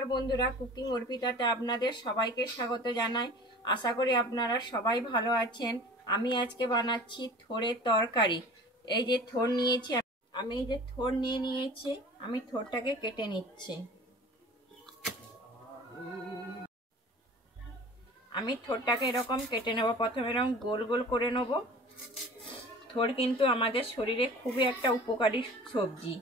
নমস্কার বন্ধুরা, কুকিং অর্পিতাতে আপনাদের সবাইকে স্বাগত জানাই। আশা করি আপনারা সবাই ভালো আছেন। আমি আজকে বানাচ্ছি থোড়ের তরকারি। এই যে থোড় নিয়েছি আমি, এই যে থোড় নিয়েছি আমি, থোড়টাকে কেটে নিচ্ছি। আমি থোড়টাকে এরকম কেটে নেব। প্রথমে এরকম গোল গোল করে নেব। থোড় কিন্তু আমাদের শরীরে খুবই একটা উপকারী সবজি।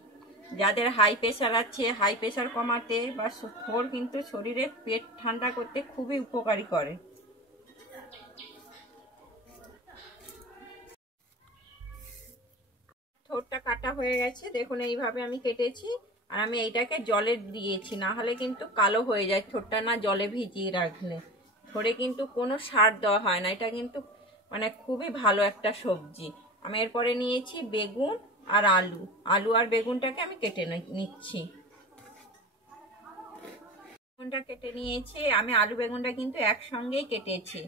যাদের হাই প্রেশার আছে, হাই প্রেশার কমাতে বা থোড় কিন্তু শরীরে পেট ঠান্ডা করতে খুবই উপকারী করে। থোড়টা কাটা হয়ে গেছে, দেখুন এইভাবে আমি কেটেছি। আর আমি এইটাকে জলে দিয়েছি, না হলে কিন্তু কালো হয়ে যায় থোড়টা না জলে ভিজিয়ে রাখলে। থোড়ে কিন্তু কোনো সার দেওয়া হয় না, এটা কিন্তু মানে খুবই ভালো একটা সবজি। আমি এরপরে নিয়েছি বেগুন আর আলু আর বেগুনটাকে আমি কেটে নিচ্ছি। বেগুনটা কেটে নিয়েছি আমি, আলু বেগুনটা কিন্তু একসঙ্গেই কেটেছি।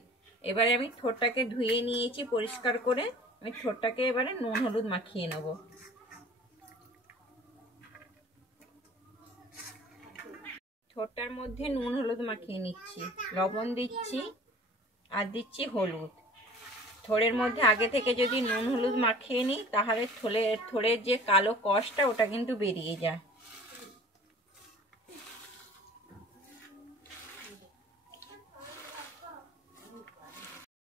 এবারে আমি থোড়টাকে ধুয়ে নিয়েছি পরিষ্কার করে। আমি থোড়টাকে এবারে নুন হলুদ মাখিয়ে নেব। থোড়টার মধ্যে নুন হলুদ মাখিয়ে নিচ্ছি, লবণ দিচ্ছি আর দিচ্ছি হলুদ। থোড়ের মধ্যে আগে থেকে যদি নুন হলুদ মাখিয়ে নিই তাহলে থোড়ের যে কালো কষটা ওটা কিন্তু বেরিয়ে যায়।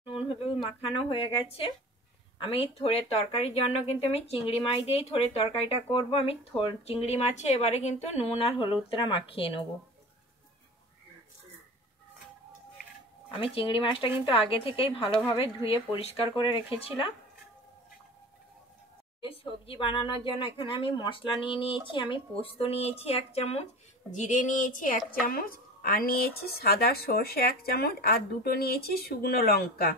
নুন হলুদ মাখানো হয়ে গেছে। আমি থোড়ের তরকারির জন্য কিন্তু আমি চিংড়ি মাছ দিয়েই থোড়ের তরকারিটা করব। আমি চিংড়ি মাছে এবারে কিন্তু নুন আর হলুদটা মাখিয়ে নেব। আমি চিংড়ি মাছটা কিন্তু আগে থেকেই ভালোভাবে ধুয়ে পরিষ্কার করে রেখেছিলাম। সবজি বানানোর জন্য এখানে আমি মশলা নিয়েছি। আমি পোস্ত নিয়েছি 1 চামচ, জিরে নিয়েছি 1 চামচ, আর নিয়েছি সাদা সর্ষে 1 চামচ, আর দুটো নিয়েছি শুকনো লঙ্কা।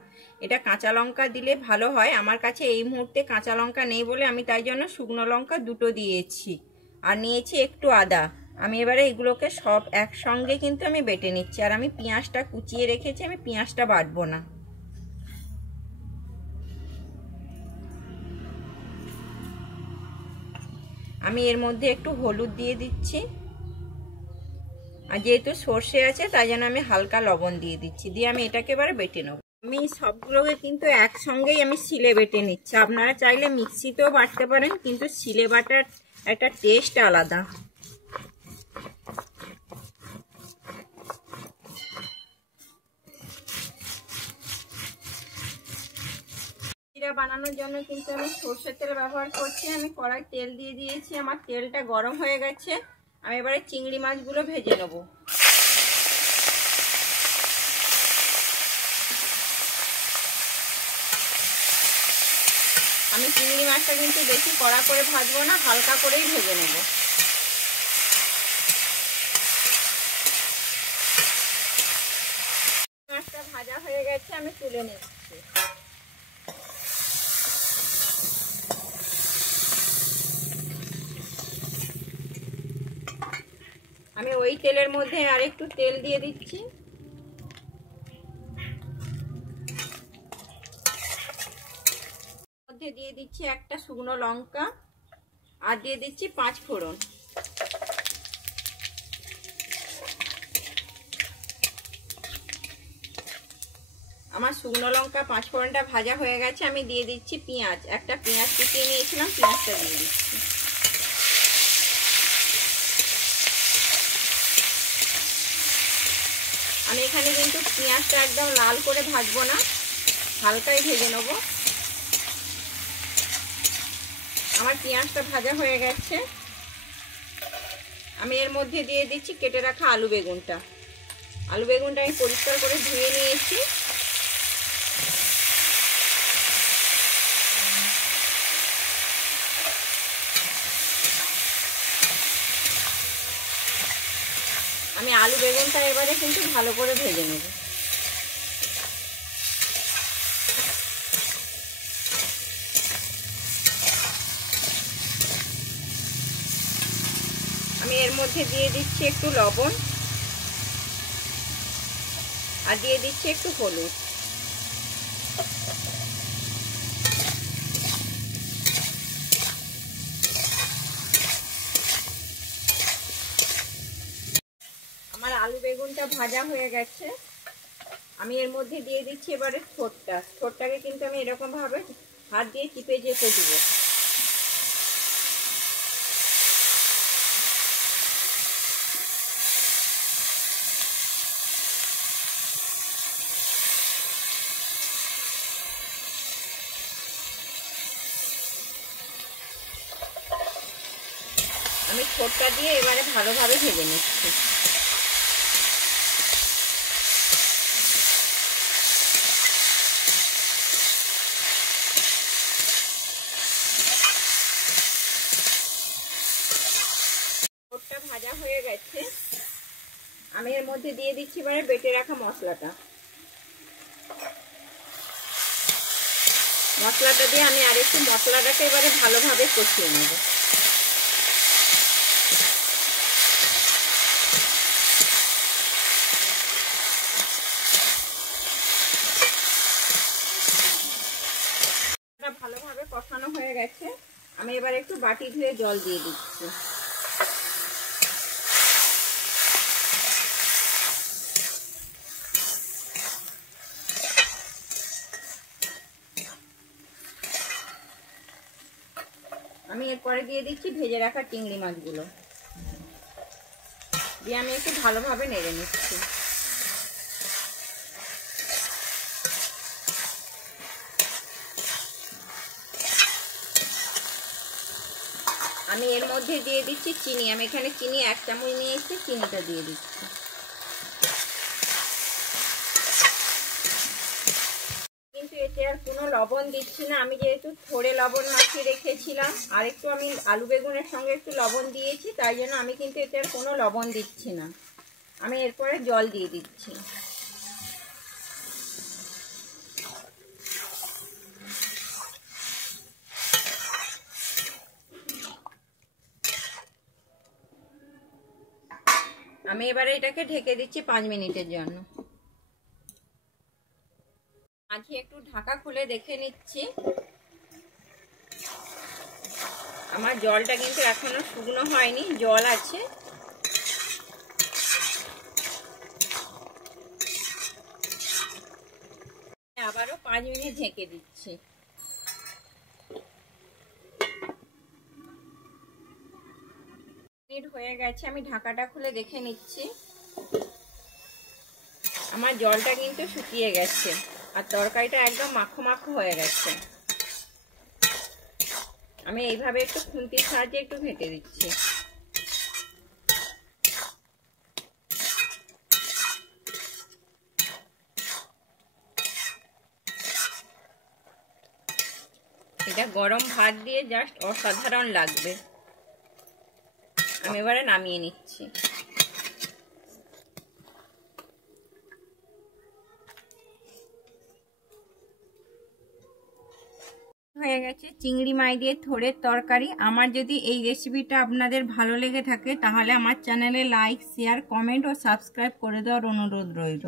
এটা কাঁচা লঙ্কা দিলে ভালো হয়, আমার কাছে এই মুহূর্তে কাঁচা লঙ্কা নেই বলে আমি তাই জন্য শুকনো লঙ্কা দুটো দিয়েছি। আর নিয়েছি একটু আদা। আমি এবারে এগুলোকে সব একসঙ্গে কিন্তু আমি বেটে নিচ্ছি। আর আমি পেঁয়াজটা কুচিয়ে রেখেছি, আমি পেঁয়াজটা বাটবো না। আমি এর মধ্যে একটু হলুদ দিয়ে দিচ্ছি, আর যেহেতু সর্ষে আছে তাই জন্য আমি হালকা লবণ দিয়ে দিচ্ছি। দিয়ে আমি এটাকে এবারে বেটে নেব। আমি সবগুলোকে কিন্তু একসঙ্গেই আমি শিলে বেটে নিচ্ছি। আপনারা চাইলে মিক্সিতেও বাটতে পারেন, কিন্তু শিলে বাটার একটা টেস্ট আলাদা। বানানোর জন্য কিন্তু আমি সর্ষের তেল ব্যবহার করছি। আমি কড়াই তেল দিয়ে দিয়েছি, আমার তেলটা গরম হয়ে গেছে। আমি এবারে চিংড়ি মাছগুলো ভেজে নেব। আমি চিংড়ি মাছটা কিন্তু বেশি কড়া করে ভাজবো না, হালকা করেই ভেজে নেব। মাছটা ভাজা হয়ে গেছে, আমি তুলে নিচ্ছি। আমি ওই তেলের মধ্যে আরেকটু তেল দিয়ে দিচ্ছি। মধ্যে দিয়ে দিচ্ছি একটা শুকনো লঙ্কা, আর দিয়ে দিচ্ছি 5 ফোড়ন। আমার শুকনো লঙ্কা 5 ফোড়নটা ভাজা হয়ে গেছে। আমি দিয়ে দিচ্ছি পেঁয়াজ। একটা পেঁয়াজ কুচিয়ে নিয়েছিলাম, পেঁয়াজটা দিয়ে দিচ্ছি। আমি এখানে কিন্তু পেঁয়াজটা একদম লাল করে ভাজবো না, হালকাই ভেজে নেব। আমার পেঁয়াজটা ভাজা হয়ে গেছে। আমি এর মধ্যে দিয়ে দিচ্ছি কেটে রাখা আলু বেগুনটা। আলু বেগুনটা আমি পরিষ্কার করে ধুয়ে নিয়েছি। আমি আলু বেগুনটা এবারে কিন্তু ভালো করে ভেজে নেব। আমি এর মধ্যে দিয়ে দিচ্ছি একটু লবণ, আর দিয়ে দিচ্ছি একটু হলুদ। আমার বেগুনটা ভাজা হয়ে গেছে। আমি এর মধ্যে দিয়ে দিচ্ছি এবারে ঠোঁটটাকে কিন্তু আমি এরকম ভাবে হাত দিয়ে চিপে যেতে দেবো। আমি ঠোঁটটা দিয়ে এবারে ভালোভাবে ভেজে নিচ্ছি। ঠোঁটটা ভাজা হয়ে গেছে। আমি এর মধ্যে দিয়ে দিচ্ছি এবারে বেটে রাখা মশলাটা। মশলাটা দিয়ে আমি আরেকটু মশলাটাকে এবারে ভালোভাবে কষিয়ে নেব। ভালোভাবে কষানো হয়ে গেছে। আমি এবার একটু বাটি ধুয়ে জল দিয়ে দিচ্ছি। আমি এরপরে দিয়ে দিচ্ছি ভেজে রাখা চিংড়ি মাছগুলো, দিয়ে আমি একটু ভালোভাবে নেড়ে নিচ্ছি। আমি এর মধ্যে দিয়ে দিচ্ছি চিনি। আমি এখানে চিনি 1 চামচ নিয়ে এসেছি, চিনিটা দিয়ে দিচ্ছি। কিন্তু এতে আর কোনো লবণ দিচ্ছি না, আমি যেহেতু থোড়ে লবণ মাখিয়ে রেখেছিলাম আর একটু আমি আলু বেগুনের সঙ্গে একটু লবণ দিয়েছি, তাই জন্য আমি কিন্তু এতে আর কোনো লবণ দিচ্ছি না। আমি এরপরে জল দিয়ে দিচ্ছি। আমি এবারে এটাকে ঢেকে দিচ্ছি 5 মিনিটের জন্য। আজকে একটু ঢাকা খুলে দেখে নিচ্ছি। আমার জলটা কিন্তু এখনো শুকনো হয়নি, জল আছে। আবারও 5 মিনিট ঢেকে দিচ্ছি। মিনিট হয়ে গেছে, আমি ঢাকাটা খুলে দেখে নিচ্ছি। আমার জলটা কিন্তু শুকিয়ে গেছে আর তরকারিটা একদম মাখো মাখো হয়ে গেছে। আমি এইভাবে একটু খুন্তির সাহায্যে একটু ঘেঁটে দিচ্ছি। এটা গরম ভাত দিয়ে জাস্ট অসাধারণ লাগবে। আমি এবারে নামিয়ে নিচ্ছি। হয়ে গেছে চিংড়ি মাছ দিয়ে থোড়ের তরকারি। আমার যদি এই রেসিপিটা আপনাদের ভালো লেগে থাকে তাহলে আমার চ্যানেলে লাইক, শেয়ার, কমেন্ট ও সাবস্ক্রাইব করে দেওয়ার অনুরোধ রইল।